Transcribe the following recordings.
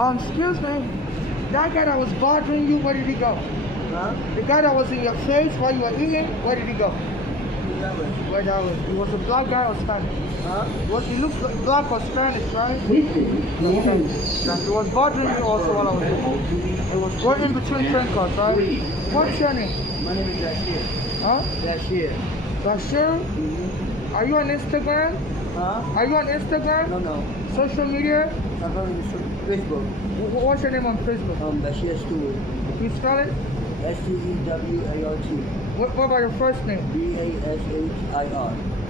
Excuse me. That guy that was bothering you, where did he go? Huh? The guy that was in your face while you were eating, where did he go? That way. Where that was? He was a black guy or Spanish? Huh? He looked like black or Spanish, right? He was bothering you also while I was eating. It was going in between train cars, right? What's your name? My name is Bashir. Huh? Bashir. Bashir? Are you on Instagram? Huh? Are you on Instagram? No. Social media? I'm on Facebook. What's your name on Facebook? Bashir Stewart. Can you spell it? Stewart. What about your first name? Bashir.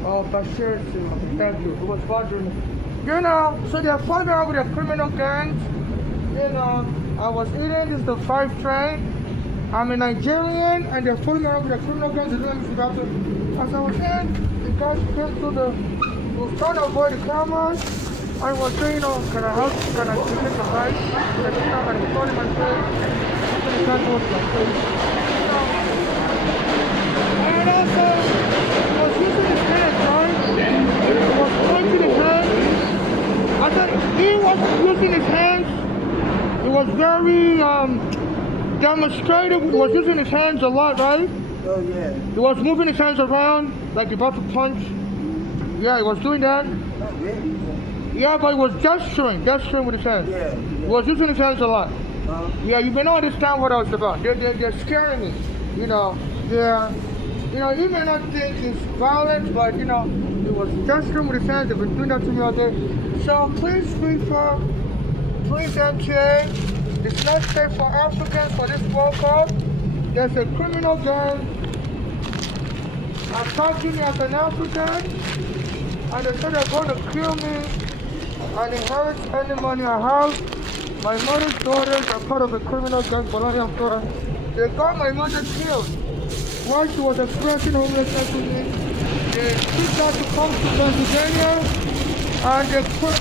Oh, Bashir. Thank you. It was bothering me. You know, so they're following around with a criminal gangs. You know, I was eating, this is the 5 train. I'm a Nigerian and they're following around with a criminal gangs. As I was in, the guys came to was trying to avoid the cameras. I was saying, you know, can I help? Can I take a bite? Can I take a bite? Calling my face. I can't watch my face. And also, he was using his hand, right? He was pointing his hand. I said he was using his hands. He was very demonstrative. He was using his hands a lot, right? Oh, yeah. He was moving his hands around like about to punch. Yeah, he was doing that. Not really. Yeah, but he was gesturing with his hands. Yeah. He was using his hands a lot. Yeah. Yeah, you may not understand what I was about. They're scaring me. You know, you may not think it's violence, but you know, he was gesturing with his hands. They've been doing that to me all day. So please, people, please MTA. It's not safe for Africans for this World Cup. There's a criminal gang attacking me as an African, and they said they're going to kill me and inherit any money I have. My mother's daughters are part of a criminal gang, Bologna. They got my mother killed while she was expressing homelessness to me. They took her to come to Pennsylvania and they put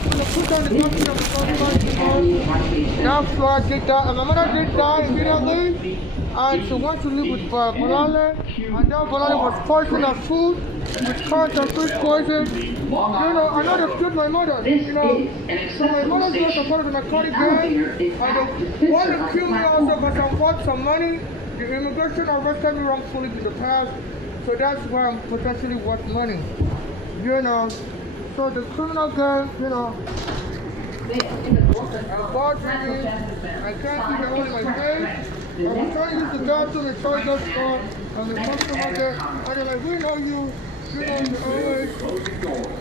on the country of the government. Now Flora did that, and my mother did die immediately. And she went to live with Bolale, and then Bolale was poisoning her food with cancer and food poison. You know, I know they killed my mother, you know. So my mother's daughters are part of the narcotic gang, and they want to kill me also because I bought some money. The immigration arrested me wrongfully in the past, so that's why I'm potentially worth money. You know, so the criminal gang, you know, bothering me. I can't see the oil in my face. I was trying to use the bathroom in Target store, and the customer there, and they're like, we know you always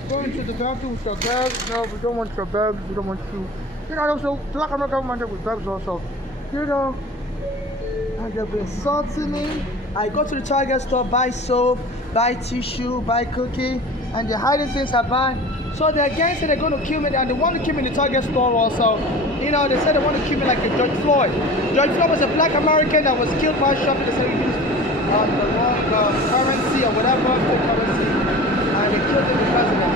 going to the bathroom with your bags. No, we don't want your bags, we don't want you. You know, also, Black American women with bags also. You know, and they've been insulting me. I go to the Target store, buy soap, buy tissue, buy cookie, and they're hiding things I buy. So they're against it, they're going to kill me, and they want to kill me in the Target store also. You know, they said they want to kill me like a George Floyd. George Floyd was a black American that was killed by shopping. They said he used the wrong currency or whatever, currency, and they killed him because of that.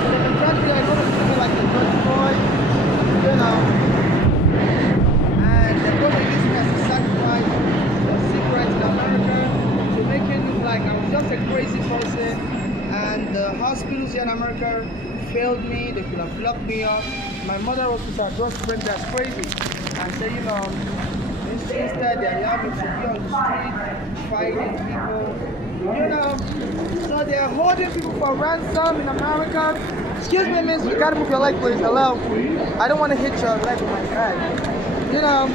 So they're trying to they're going to kill me like a George Floyd, you know, and they're going to use me as a sacrifice for cigarettes in America to make it look like I'm just a crazy person. And the hospitals here in America failed me. They could have locked me up. My mother was with her girlfriend that's crazy. And said, you know, instead they allowed me to be on the street fighting people. You know, so they're holding people for ransom in America. Excuse me, miss, you gotta move your leg, please. Hello. I don't want to hit your leg with my bag. You know.